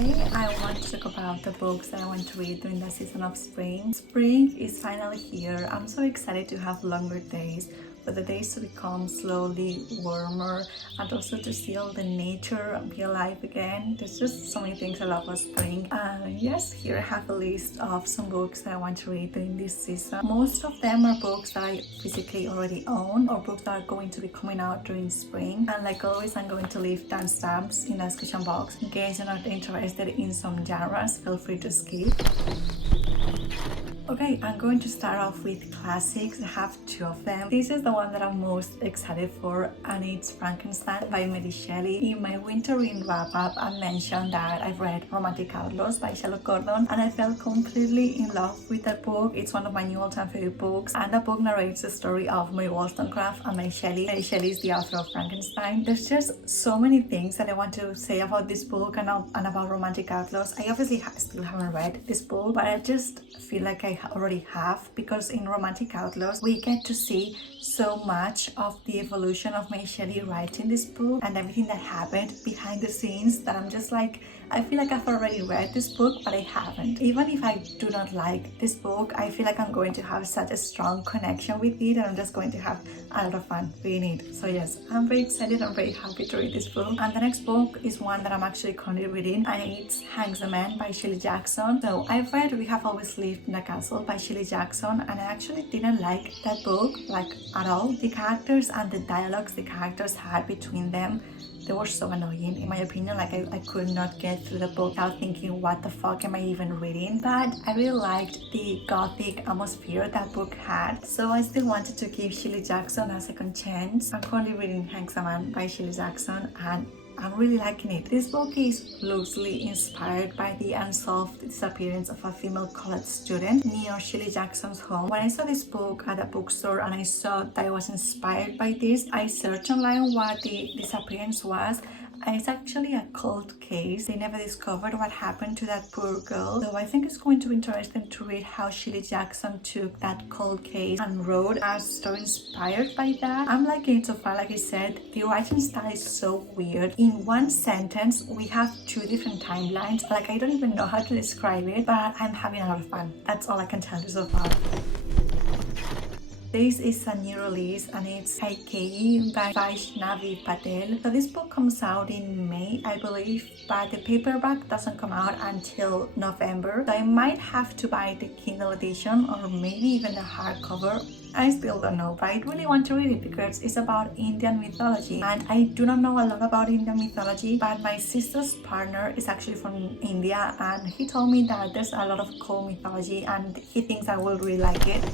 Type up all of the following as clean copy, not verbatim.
Today I want to talk about the books that I want to read during the season of spring. Spring is finally here. I'm so excited to have longer days, for the days to become slowly warmer, and also to see all the nature be alive again. There's just so many things I love about spring. Yes, here I have a list of some books that I want to read during this season. Most of them are books that I physically already own, or books that are going to be coming out during spring. And like always, I'm going to leave timestamps in the description box. In case you're not interested in some genres, feel free to skip. Okay, I'm going to start off with classics. I have two of them. This is the one that I'm most excited for, and it's Frankenstein by Shelley. In my winter reading wrap-up, I mentioned that I've read Romantic Outlaws by Shelley, and I fell completely in love with that book. It's one of my new all-time favorite books, and the book narrates the story of Mary Wollstonecraft and Mary Shelley. Mary Shelley is the author of Frankenstein. There's just so many things that I want to say about this book and about Romantic Outlaws. I obviously still haven't read this book, but I just feel like I already have, because in Romantic Outlaws we get to see so much of the evolution of Mary Shelley writing this book and everything that happened behind the scenes, that I'm just like, I feel like I've already read this book, but I haven't. Even if I do not like this book, I feel like I'm going to have such a strong connection with it, and I'm just going to have a lot of fun reading it. So yes, I'm very excited, I'm very happy to read this book. And the next book is one that I'm actually currently reading, and it's Hangsaman by Shirley Jackson. So I've read We Have Always Lived in a Castle by Shirley Jackson, and I actually didn't like that book, like at all. The characters and the dialogues the characters had between them, they were so annoying in my opinion. Like I could not get through the book without thinking, what the fuck am I even reading? But I really liked the gothic atmosphere that book had, so I still wanted to give Shirley Jackson a second chance. I'm currently reading Hangsaman by Shirley Jackson, and I'm really liking it. This book is loosely inspired by the unsolved disappearance of a female college student near Shirley Jackson's home. When I saw this book at a bookstore and I saw that it was inspired by this, I searched online what the disappearance was. And it's actually a cold case. They never discovered what happened to that poor girl. So I think it's going to be interesting to read how Shirley Jackson took that cold case and wrote a story inspired by that. I'm liking it so far. Like I said, the writing style is so weird. In one sentence, we have two different timelines. Like, I don't even know how to describe it, but I'm having a lot of fun. That's all I can tell you so far. This is a new release, and it's Kaikeyi by Vaishnavi Patel. So this book comes out in May, I believe, but the paperback doesn't come out until November. So I might have to buy the Kindle edition, or maybe even the hardcover. I still don't know, but I really want to read it because it's about Indian mythology, and I do not know a lot about Indian mythology, but my sister's partner is actually from India, and he told me that there's a lot of cool mythology and he thinks I will really like it.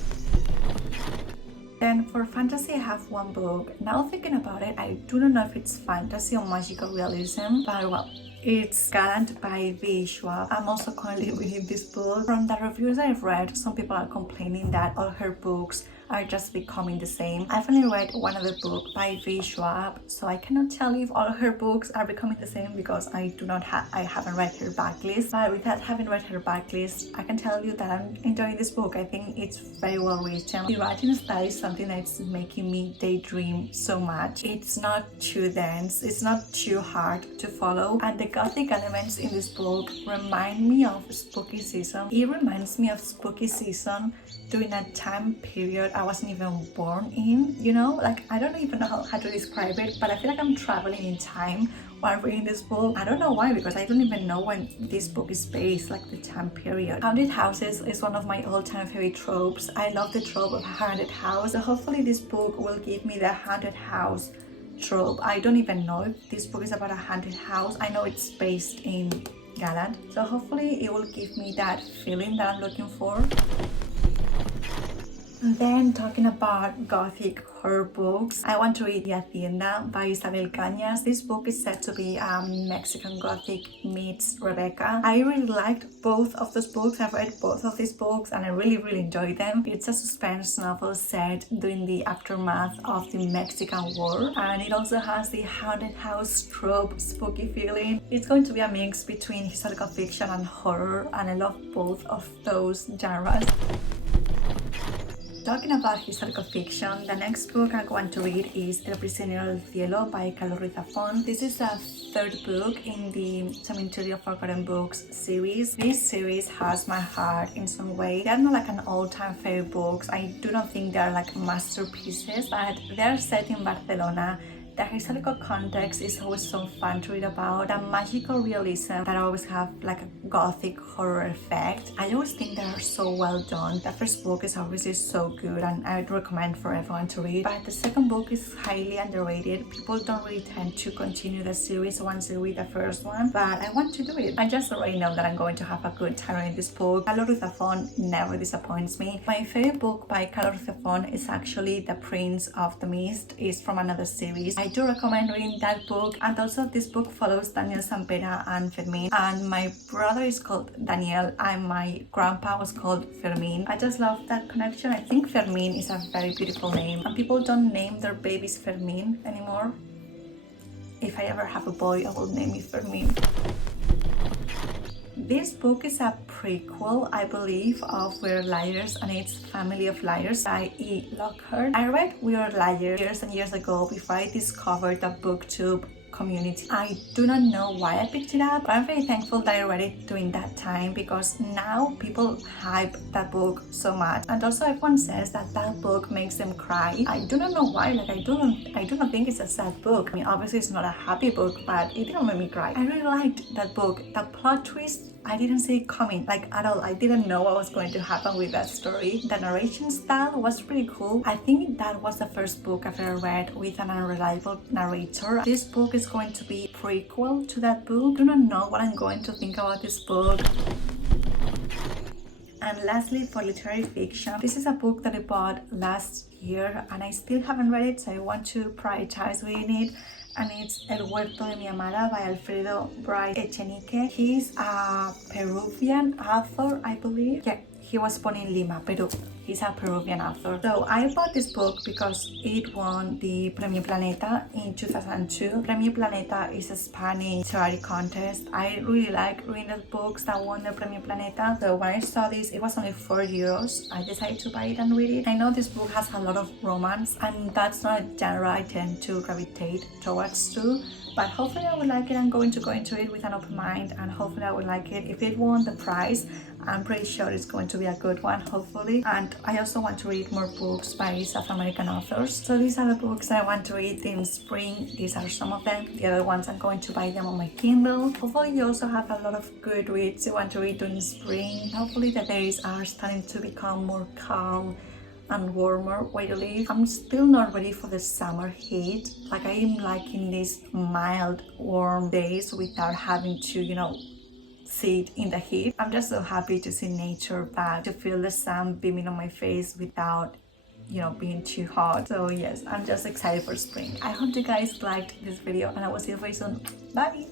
Then for fantasy, I have one book. Now thinking about it, I do not know if it's fantasy or magical realism, but well, it's Gallant by Schwab. I'm also currently reading this book. From the reviews I've read, some people are complaining that all her books are just becoming the same. I've only read one other book by Schwab, so I cannot tell you if all her books are becoming the same because I haven't read her backlist. But without having read her backlist, I can tell you that I'm enjoying this book. I think it's very well written. The writing style is something that's making me daydream so much. It's not too dense, it's not too hard to follow, and the gothic elements in this book remind me of spooky season. It reminds me of spooky season during a time period I wasn't even born in, you know? Like, I don't even know how to describe it, but I feel like I'm traveling in time while reading this book. I don't know why, because I don't even know when this book is based, like the time period. Haunted houses is one of my all-time favorite tropes. I love the trope of a haunted house, so hopefully this book will give me the haunted house trope. I don't even know if this book is about a haunted house. I know it's based in Gallant, so hopefully it will give me that feeling that I'm looking for. And then talking about gothic horror books, I want to read The Hacienda by Isabel Cañas. This book is said to be Mexican Gothic meets Rebecca. I really liked both of those books. I've read both of these books and I really enjoyed them. It's a suspense novel set during the aftermath of the Mexican War, and it also has the haunted house trope spooky feeling. It's going to be a mix between historical fiction and horror, and I love both of those genres. talking about historical fiction, the next book I want to read is Prisionero del Cielo by Zafón. This is the third book in the Cemetery of Forgotten Books series. This series has my heart in some way. They're not like an all-time favorite books. I do not think they're like masterpieces, but they're set in Barcelona. The historical context is always so fun to read about. The magical realism that always have like a gothic horror effect. I always think they are so well done. The first book is obviously so good and I would recommend for everyone to read. But the second book is highly underrated. People don't really tend to continue the series once they read the first one, but I want to do it. I just already know that I'm going to have a good time reading this book. Zafón never disappoints me. My favorite book by Zafón is actually The Prince of the Mist. It's from another series. I do recommend reading that book, and also this book follows Daniel Sampera and Fermin, and my brother is called Daniel and my grandpa was called Fermin. I just love that connection. I think Fermin is a very beautiful name and people don't name their babies Fermin anymore. If I ever have a boy, I will name it Fermin. This book is a prequel, I believe, of We Are Liars and Its Family of Liars by Lockhart. I read We Are Liars years and years ago before I discovered the booktube community. I do not know why I picked it up, but I'm very thankful that I read it during that time because now people hype that book so much, and also everyone says that that book makes them cry. I do not know why. Like I do not think it's a sad book. I mean, obviously it's not a happy book, but it didn't make me cry. I really liked that book. The plot twist, I didn't see it coming, like at all. I didn't know what was going to happen with that story. The narration style was pretty cool. I think that was the first book I've ever read with an unreliable narrator. This book is going to be a prequel to that book. I do not know what I'm going to think about this book. And lastly, for literary fiction, this is a book that I bought last year and I still haven't read it, so I want to prioritize reading it. And it's El Huerto de mi Amada by Alfredo, Bryce, Echenique. He's a Peruvian author, I believe. Yeah, he was born in Lima, Peru. He's a Peruvian author. So I bought this book because it won the Premio Planeta in 2002. Premio Planeta is a Spanish literary contest. I really like reading the books that won the Premio Planeta. So when I saw this, it was only €4. I decided to buy it and read it. I know this book has a lot of romance and that's not a genre I tend to gravitate towards too. But hopefully I will like it. I'm going to go into it with an open mind and hopefully I will like it. If it won the prize, I'm pretty sure it's going to be a good one, hopefully. And I also want to read more books by South American authors. So these are the books that I want to read in spring. These are some of them. The other ones I'm going to buy them on my Kindle. Hopefully you also have a lot of good reads you want to read during spring. Hopefully the days are starting to become more calm and warmer where you live. I'm still not ready for the summer heat. Like I am liking these mild, warm days without having to, sit in the heat. I'm just so happy to see nature back, to feel the sun beaming on my face without being too hot. So yes, I'm just excited for spring. I hope you guys liked this video and I will see you very soon. Bye!